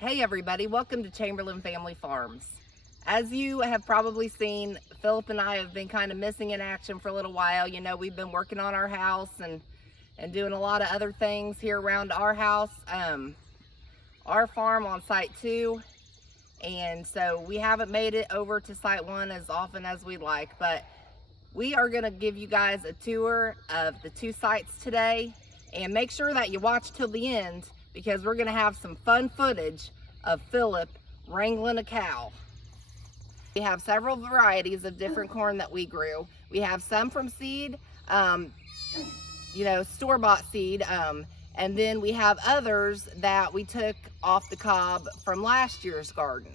Hey everybody, welcome to Chamberlain Family Farms. As you have probably seen, Philip and I have been kind of missing in action for a little while. You know, we've been working on our house and doing a lot of other things here around our house, our farm on site 2. And so we haven't made it over to site 1 as often as we'd like, but we are going to give you guys a tour of the 2 sites today. And make sure that you watch till the end, because we're going to have some fun footage of Philip wrangling a cow. We have several varieties of different corn that we grew. We have some from seed, store-bought seed, and then we have others that we took off the cob from last year's garden.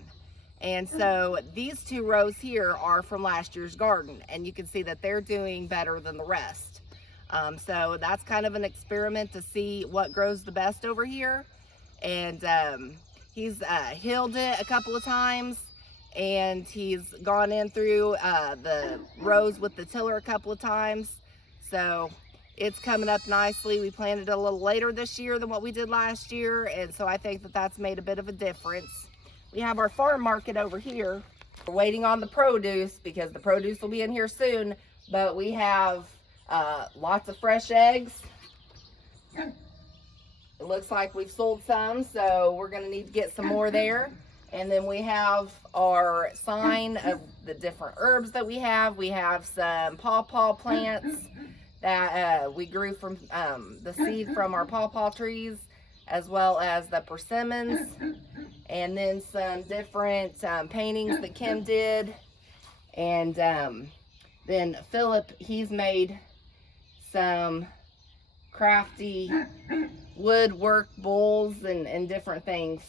And so these 2 rows here are from last year's garden, and you can see that they're doing better than the rest. So that's kind of an experiment to see what grows the best over here. And he's hilled it a couple of times, and he's gone in through the rows with the tiller a couple of times. So it's coming up nicely. We planted a little later this year than what we did last year, and so I think that that's made a bit of a difference. We have our farm market over here. We're waiting on the produce because the produce will be in here soon, but we have lots of fresh eggs. It looks like we've sold some, so we're going to need to get some more there. And then we have our sign of the different herbs that we have. We have some pawpaw plants that we grew from the seed from our pawpaw trees, as well as the persimmons, and then some different paintings that Kim did. And then Philip, he's made some crafty woodwork bowls and different things.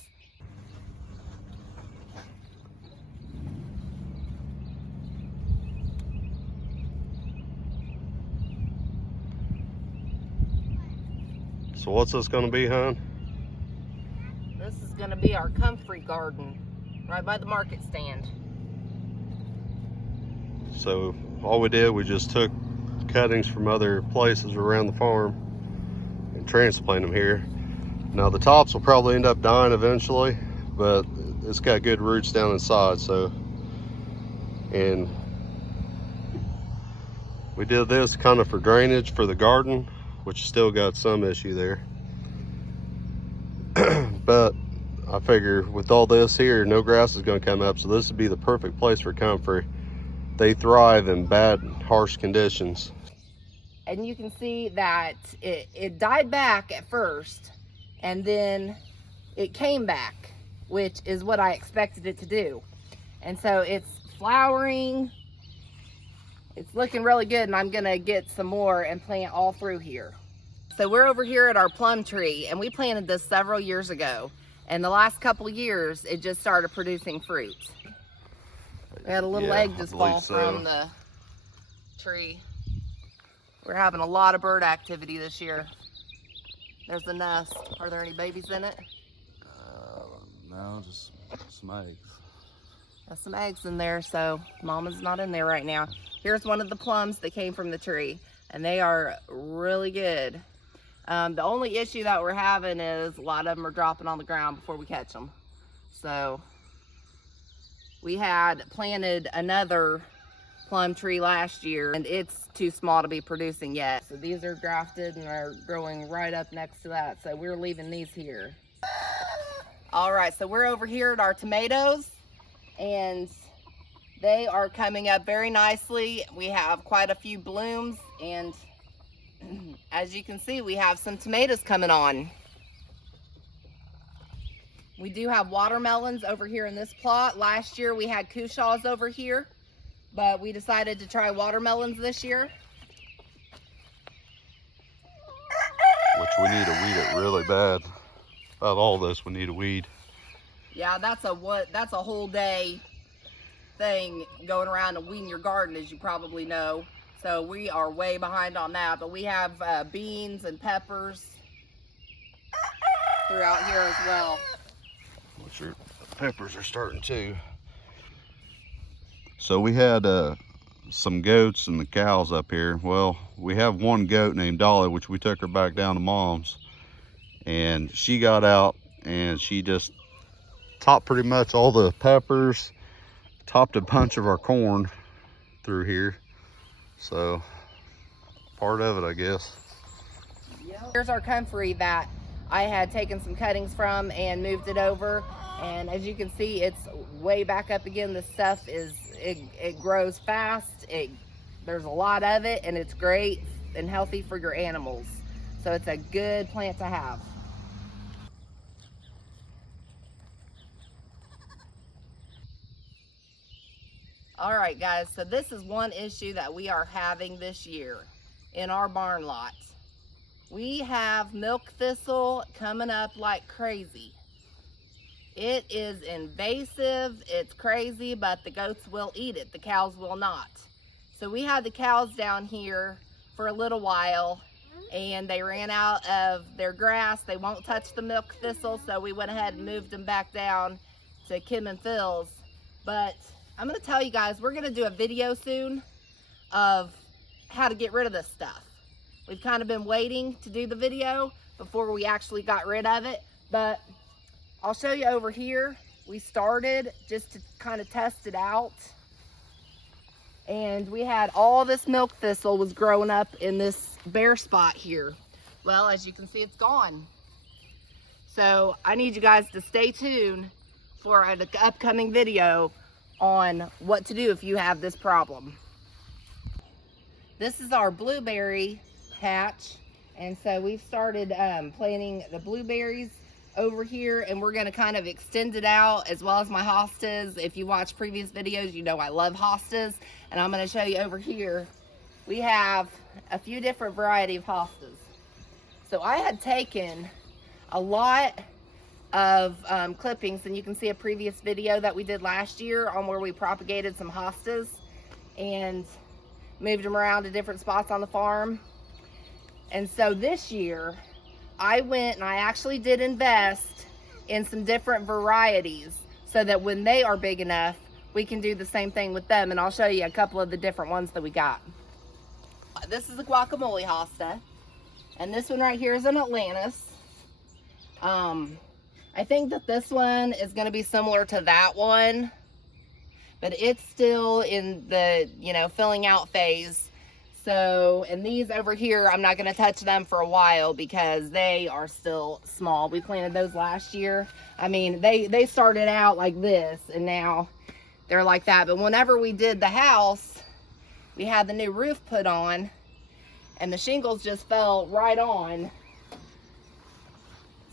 So what's this gonna be, hon? This is gonna be our comfrey garden, right by the market stand. So all we did, we just took cuttings from other places around the farm and transplanted them here. Now the tops will probably end up dying eventually, but it's got good roots down inside. So, and we did this kind of for drainage for the garden, which still got some issue there. But I figure with all this here, no grass is going to come up, so this would be the perfect place for comfrey. They thrive in bad, harsh conditions. And you can see that it died back at first, and then it came back, which is what I expected it to do. And so it's flowering. It's looking really good, and I'm gonna get some more and plant all through here. So we're over here at our plum tree, and we planted this several years ago. And the last couple of years, it just started producing fruit. We had a little egg just fall from the tree. We're having a lot of bird activity this year. There's the nest. Are there any babies in it? No, just some eggs. There's some eggs in there, so Mama's not in there right now. Here's one of the plums that came from the tree, and they are really good. The only issue that we're having is a lot of them are dropping on the ground before we catch them. So we had planted another plum tree last year, and it's too small to be producing yet. So these are grafted and are growing right up next to that. So we're leaving these here. All right, so we're over here at our tomatoes, and they are coming up very nicely. We have quite a few blooms, and as you can see, we have some tomatoes coming on. We do have watermelons over here in this plot. Last year we had cushaws over here, but we decided to try watermelons this year. Which we need to weed it really bad. About all this we need to weed. Yeah, that's a whole day thing, going around and weeding your garden, as you probably know. So we are way behind on that, but we have beans and peppers throughout here as well. Which are, peppers are starting too. So we had some goats and the cows up here. Well, we have one goat named Dolly, which we took her back down to Mom's, and she got out and she just topped pretty much all the peppers, topped a bunch of our corn through here. So part of it, I guess. Here's our comfrey that I had taken some cuttings from and moved it over. And as you can see, it's way back up again. This stuff it grows fast. There's a lot of it, and it's great and healthy for your animals. So it's a good plant to have. All right, guys, so this is one issue that we are having this year in our barn lot. We have milk thistle coming up like crazy. It is invasive, it's crazy, but the goats will eat it, the cows will not. So we had the cows down here for a little while, and they ran out of their grass. They won't touch the milk thistle, so we went ahead and moved them back down to Kim and Phil's. But I'm gonna tell you guys, we're gonna do a video soon of how to get rid of this stuff. We've kind of been waiting to do the video before we actually got rid of it, but I'll show you over here. We started just to kind of test it out, and we had all this milk thistle was growing up in this bare spot here. Well, as you can see, it's gone. So I need you guys to stay tuned for an upcoming video on what to do if you have this problem. This is our blueberry patch, and so we've started planting the blueberries over here, and we're going to kind of extend it out, as well as my hostas. If you watch previous videos, you know I love hostas, and I'm going to show you over here. We have a few different variety of hostas. So I had taken a lot of clippings, and you can see a previous video that we did last year on where we propagated some hostas and moved them around to different spots on the farm. And so this year I went and I actually did invest in some different varieties so that when they are big enough, we can do the same thing with them. And I'll show you a couple of the different ones that we got. This is a guacamole hosta, and this one right here is an Atlantis. I think that this one is going to be similar to that one, but it's still in the, filling out phase. So, and these over here, I'm not going to touch them for a while because they are still small. We planted those last year. I mean, they started out like this, and now they're like that. But whenever we did the house, we had the new roof put on, and the shingles just fell right on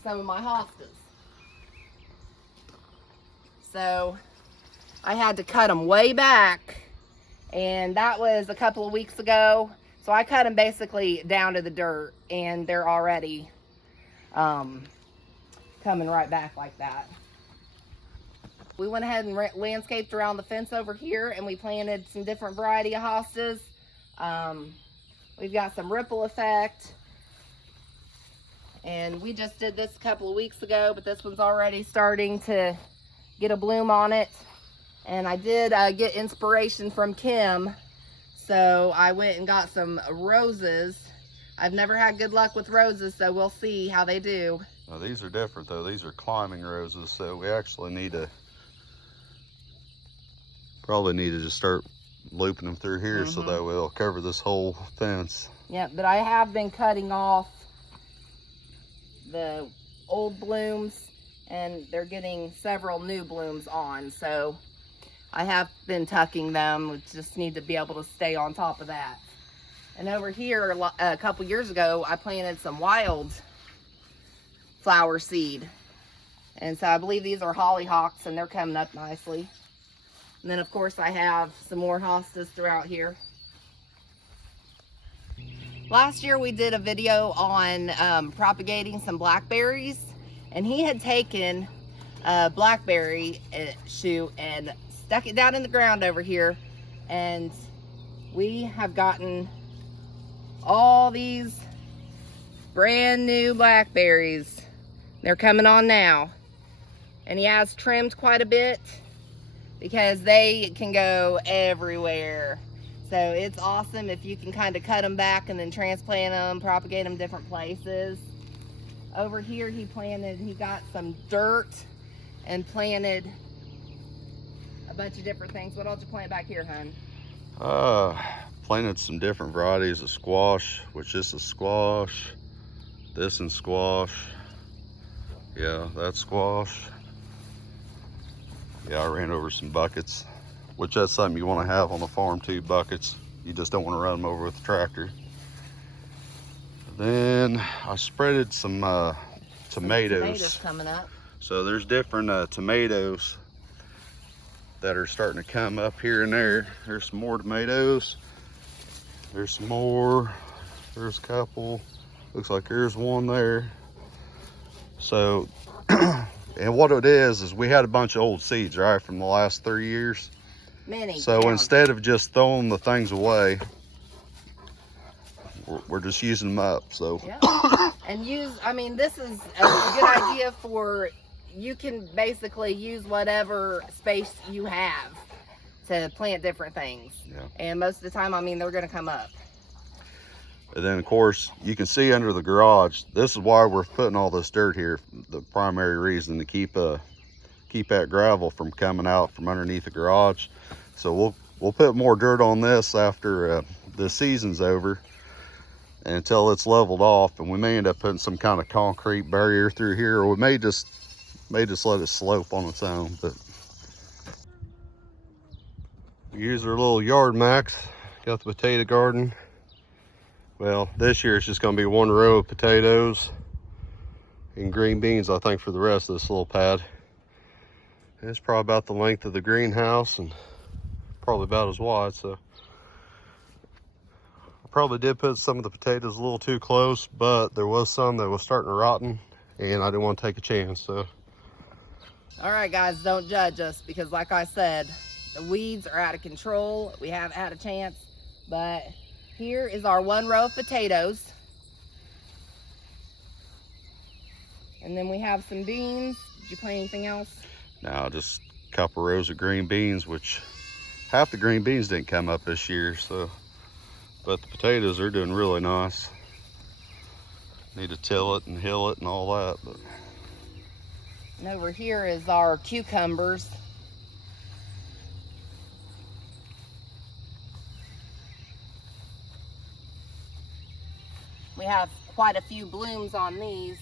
some of my hostas. So I had to cut them way back, and that was a couple of weeks ago. So I cut them basically down to the dirt, and they're already coming right back like that. We went ahead and landscaped around the fence over here, and we planted some different variety of hostas. We've got some Ripple Effect, and we just did this a couple of weeks ago, but this one's already starting to get a bloom on it. And I did get inspiration from Kim, so I went and got some roses. I've never had good luck with roses, so we'll see how they do. Now, these are different though. These are climbing roses, so we actually probably need to just start looping them through here so that we'll cover this whole fence. Yeah, but I have been cutting off the old blooms, and they're getting several new blooms on, so I have been tucking them. We just need to be able to stay on top of that. And over here, a couple years ago, I planted some wild flower seed, and so I believe these are hollyhocks, and they're coming up nicely. And then of course I have some more hostas throughout here. Last year we did a video on propagating some blackberries, and he had taken a blackberry shoot and stuck it down in the ground over here, and we have gotten all these brand new blackberries. They're coming on now, and he has trimmed quite a bit because they can go everywhere. So it's awesome if you can kind of cut them back and then transplant them, propagate them different places. Over here he got some dirt and planted a bunch of different things. What else did you plant back here, hun? Planted some different varieties of squash, which this is squash, this and squash. Yeah, that's squash. Yeah, I ran over some buckets, which that's something you want to have on the farm too, buckets. You just don't want to run them over with the tractor. Then I spreaded some Tomatoes coming up. So there's different tomatoes that are starting to come up here and there. There's some more tomatoes. There's some more. There's a couple. Looks like there's one there. So, and what it is we had a bunch of old seeds, right, from the last 3 years. Many. So yeah. instead of just throwing the things away, we're just using them up. So yeah. And this is a good idea for, you can basically use whatever space you have to plant different things. Yeah. And most of the time, they're going to come up. And then of course you can see under the garage, this is why we're putting all this dirt here. The primary reason to keep that gravel from coming out from underneath the garage. So we'll put more dirt on this after the season's over, until it's leveled off, and we may end up putting some kind of concrete barrier through here, or we may just let it slope on its own. But we use our little yard max. Got the potato garden. Well, this year it's just going to be one row of potatoes and green beans, I think, for the rest of this little pad. And it's probably about the length of the greenhouse and probably about as wide. So I probably did put some of the potatoes a little too close, but there was some that was starting to rotten and I didn't want to take a chance. So all right, guys, don't judge us, because like I said, the weeds are out of control. We haven't had a chance, but here is our one row of potatoes. And then we have some beans. Did you plant anything else? now just a couple rows of green beans, which half the green beans didn't come up this year. So, but the potatoes are doing really nice. Need to till it and hill it and all that. But and over here is our cucumbers. We have quite a few blooms on these.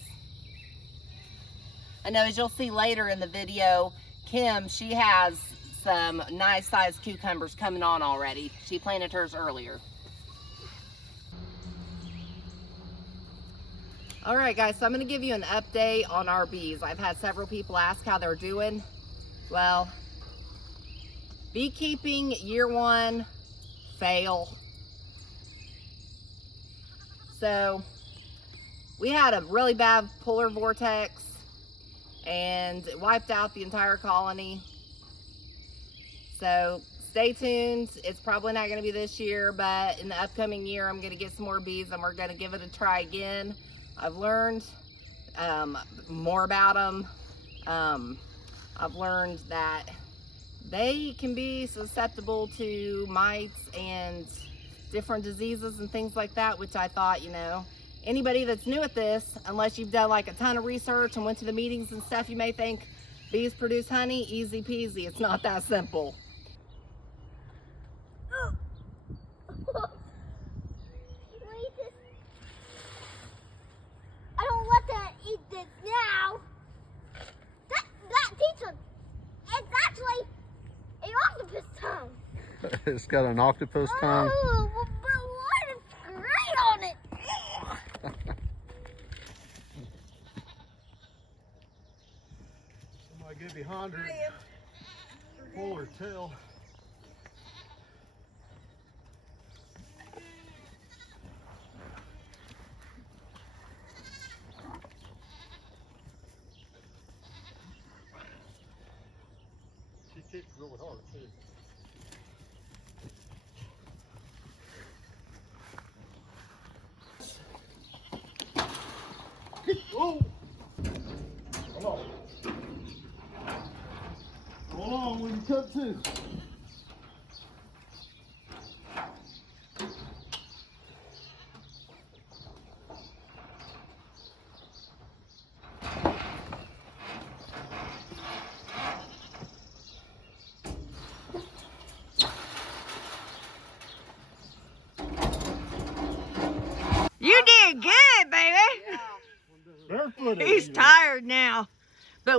I know, as you'll see later in the video, Kim, she has some nice sized cucumbers coming on already. She planted hers earlier. All right, guys, so I'm gonna give you an update on our bees. I've had several people ask how they're doing. Well, beekeeping year one, fail. So we had a really bad polar vortex and it wiped out the entire colony. So stay tuned. It's probably not going to be this year, but in the upcoming year, I'm going to get some more bees and we're going to give it a try again. I've learned more about them. I've learned that they can be susceptible to mites and different diseases and things like that, which I thought, you know, anybody that's new at this, unless you've done like a ton of research and went to the meetings and stuff, you may think bees produce honey, easy peasy. It's not that simple. I don't let that eat this now. That teacher, it's actually an octopus tongue. it's got an octopus tongue. Oh, but what is great on it? Somebody get behind her. Pull her tail. She kicked really hard too. Whoa! Come on. Hold on when you cut too.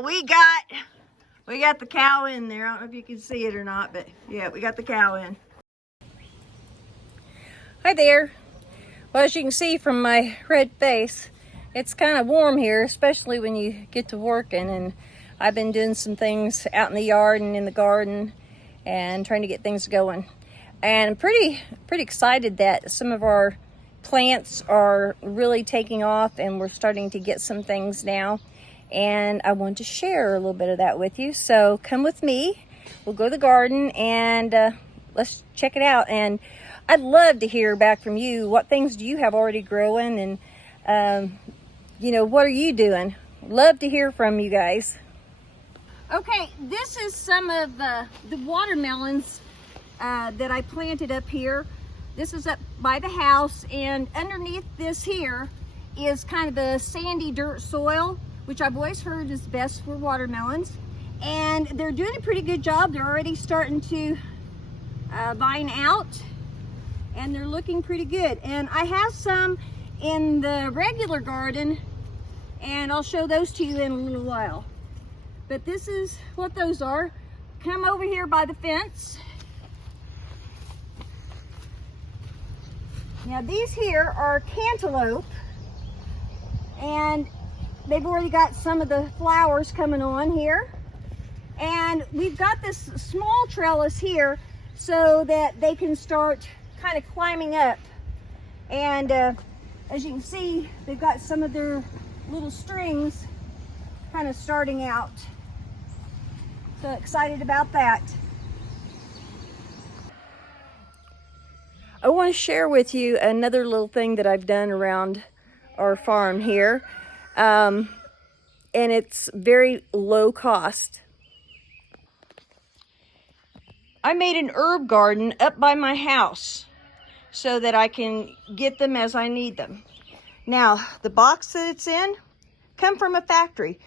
we got the cow in there. I don't know if you can see it or not, but yeah, we got the cow in. Hi there. Well, as you can see from my red face, it's kind of warm here, especially when you get to working. And I've been doing some things out in the yard and in the garden and trying to get things going. And I'm pretty excited that some of our plants are really taking off and we're starting to get some things now. And I want to share a little bit of that with you. So come with me. We'll go to the garden and let's check it out. And I'd love to hear back from you. What things do you have already growing? And, you know, what are you doing? Love to hear from you guys. Okay, this is some of the watermelons that I planted up here. This is up by the house, and underneath this here is kind of the sandy dirt soil, which I've always heard is best for watermelons. And they're doing a pretty good job. They're already starting to vine out, and they're looking pretty good. And I have some in the regular garden, and I'll show those to you in a little while. But this is what those are. Come over here by the fence. Now these here are cantaloupe, and they've already got some of the flowers coming on here. And we've got this small trellis here so that they can start kind of climbing up. And as you can see, they've got some of their little strings kind of starting out. So excited about that. I want to share with you another little thing that I've done around our farm here. And it's very low cost. I made an herb garden up by my house so that I can get them as I need them. Now, the box that it's in come from a factory.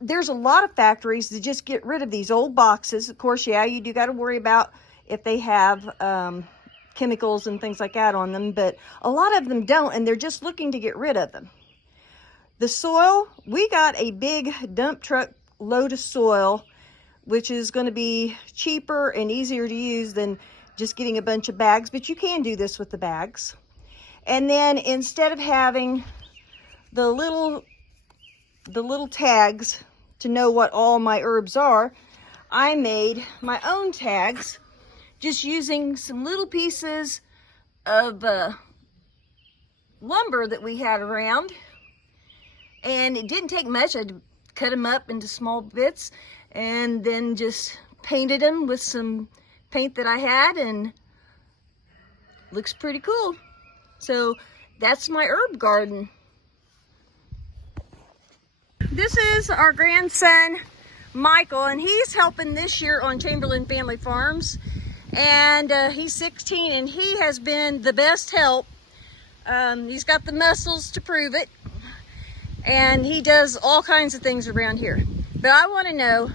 There's a lot of factories that just get rid of these old boxes. Of course, yeah, you do got to worry about if they have chemicals and things like that on them, but a lot of them don't, and they're just looking to get rid of them. The soil, we got a big dump truck load of soil, which is going to be cheaper and easier to use than just getting a bunch of bags, but you can do this with the bags. And then instead of having the little tags to know what all my herbs are, I made my own tags just using some little pieces of lumber that we had around. And it didn't take much. I cut them up into small bits and then just painted them with some paint that I had, and looks pretty cool. So that's my herb garden. This is our grandson, Michael, and he's helping this year on Chamberlain Family Farms. And he's 16, and he has been the best help. He's got the muscles to prove it. And he does all kinds of things around here. But I want to know,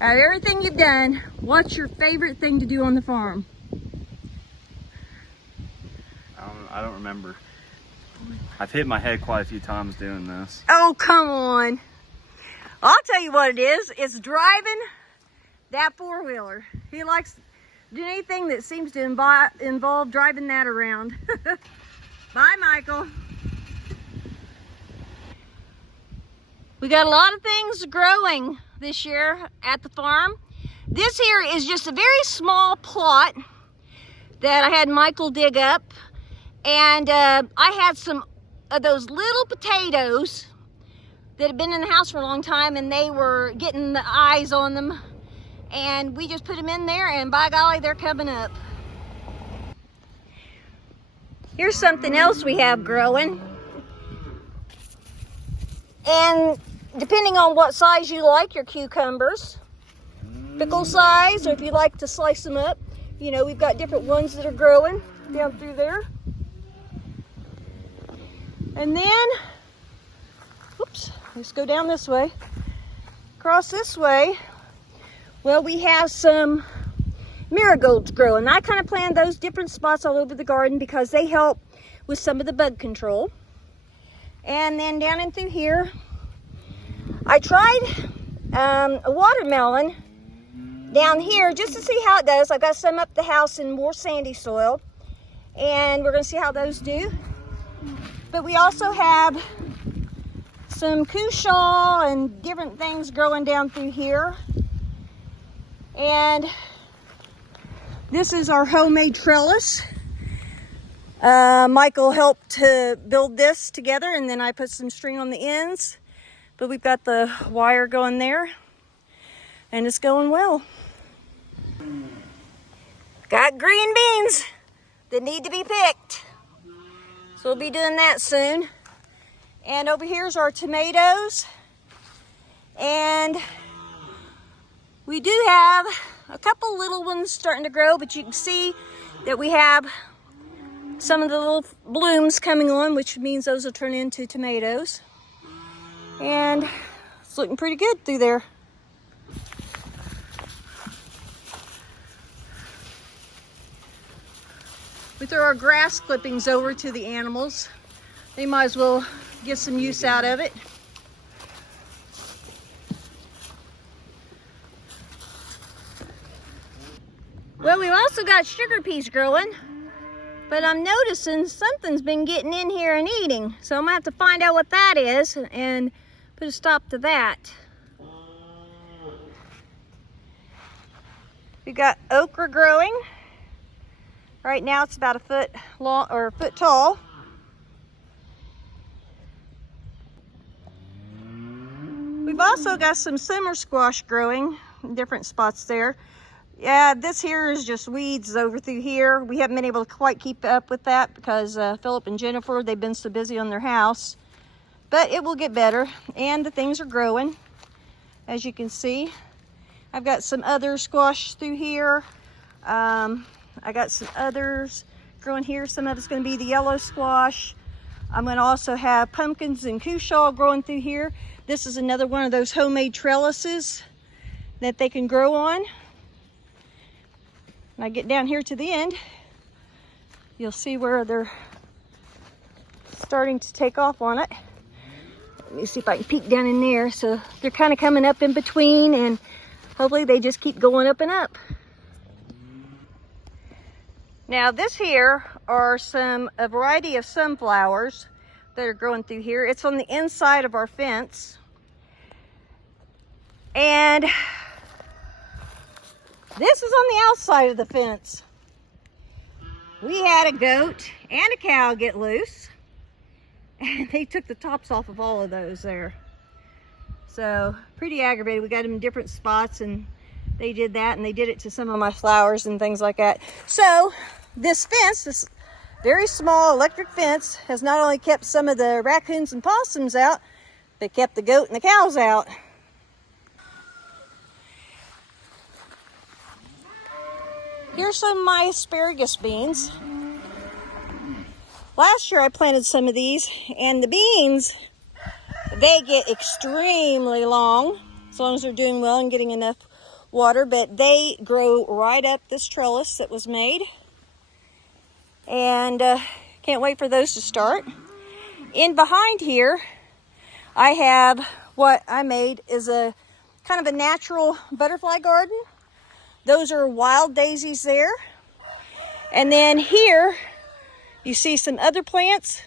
out of everything you've done, what's your favorite thing to do on the farm? I don't remember. I've hit my head quite a few times doing this. Oh, come on. I'll tell you what it is. It's driving that four-wheeler. He likes doing anything that seems to involve driving that around. Bye, Michael. We got a lot of things growing this year at the farm. This here is just a very small plot that I had Michael dig up. And I had some of those little potatoes that had been in the house for a long time, and they were getting the eyes on them. And we just put them in there, and by golly, they're coming up. Here's something else we have growing. And depending on what size you like your cucumbers, pickle size, or if you like to slice them up, you know, we've got different ones that are growing down through there. And then, oops, let's go down this way. Across this way, well, we have some marigolds growing. I kind of planted those different spots all over the garden because they help with some of the bug control. And then down in through here, I tried a watermelon down here just to see how it does. I got some up the house in more sandy soil, and we're gonna see how those do. But we also have some cushaw and different things growing down through here. And this is our homemade trellis. Michael helped to build this together, and then I put some string on the ends. But we've got the wire going there, and it's going well. Got green beans that need to be picked. So we'll be doing that soon. And over here's our tomatoes. And we do have a couple little ones starting to grow, but you can see that we have some of the little blooms coming on, which means those will turn into tomatoes. And it's looking pretty good through there. We throw our grass clippings over to the animals. They might as well get some use out of it. Well, we've also got sugar peas growing, but I'm noticing something's been getting in here and eating. So I'm gonna have to find out what that is and put a stop to that. We got okra growing. Right now it's about a foot long or a foot tall. We've also got some summer squash growing in different spots there. Yeah, this here is just weeds over through here. We haven't been able to quite keep up with that because Philip and Jennifer, they've been so busy on their house. But it will get better, and the things are growing, as you can see. I've got some other squash through here. I got some others growing here. Some of it's going to be the yellow squash. I'm going to also have pumpkins and cushaw growing through here. This is another one of those homemade trellises that they can grow on. When I get down here to the end, you'll see where they're starting to take off on it. Let me see if I can peek down in there. So they're kind of coming up in between, and hopefully they just keep going up and up. Now this here are a variety of sunflowers that are growing through here. It's on the inside of our fence. And this is on the outside of the fence. We had a goat and a cow get loose, and they took the tops off of all of those there. So pretty aggravated. We got them in different spots, and they did that, and they did it to some of my flowers and things like that. So this fence, this very small electric fence, has not only kept some of the raccoons and possums out, but kept the goat and the cows out. Here's some of my asparagus beans. Last year I planted some of these, and the beans, they get extremely long, as long as they're doing well and getting enough water, but they grow right up this trellis that was made. And can't wait for those to start. In behind here, I have what I made is a kind of a natural butterfly garden. Those are wild daisies there. And then here, you see some other plants.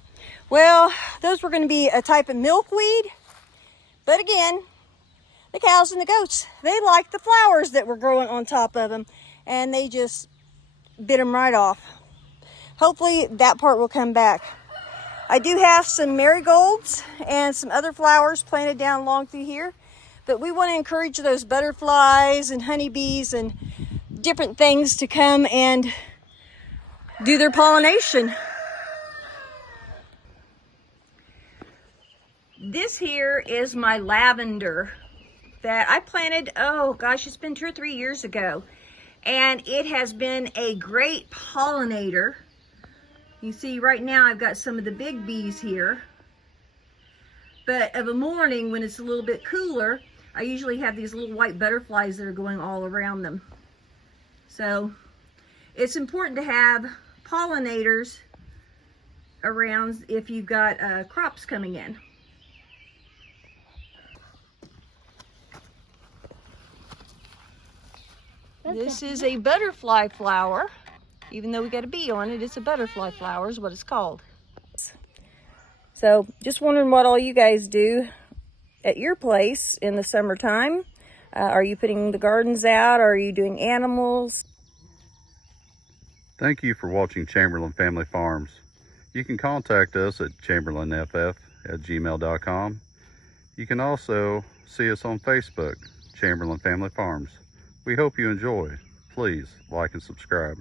Well, those were going to be a type of milkweed. But again, the cows and the goats, they like the flowers that were growing on top of them, and they just bit them right off. Hopefully that part will come back. I do have some marigolds and some other flowers planted down along through here, but we want to encourage those butterflies and honeybees and different things to come and do their pollination. This here is my lavender that I planted, oh gosh, it's been 2 or 3 years ago. And it has been a great pollinator. You see right now I've got some of the big bees here. But of a morning when it's a little bit cooler, I usually have these little white butterflies that are going all around them. So it's important to have pollinators around if you've got crops coming in. This is a butterfly flower. Even though we got a bee on it, it's a butterfly flower is what it's called. So just wondering what all you guys do at your place in the summertime. Are you putting the gardens out? Are you doing animals? Thank you for watching Chamberlain Family Farms. You can contact us at chamberlainff@gmail.com. You can also see us on Facebook, Chamberlain Family Farms. We hope you enjoy. Please like and subscribe.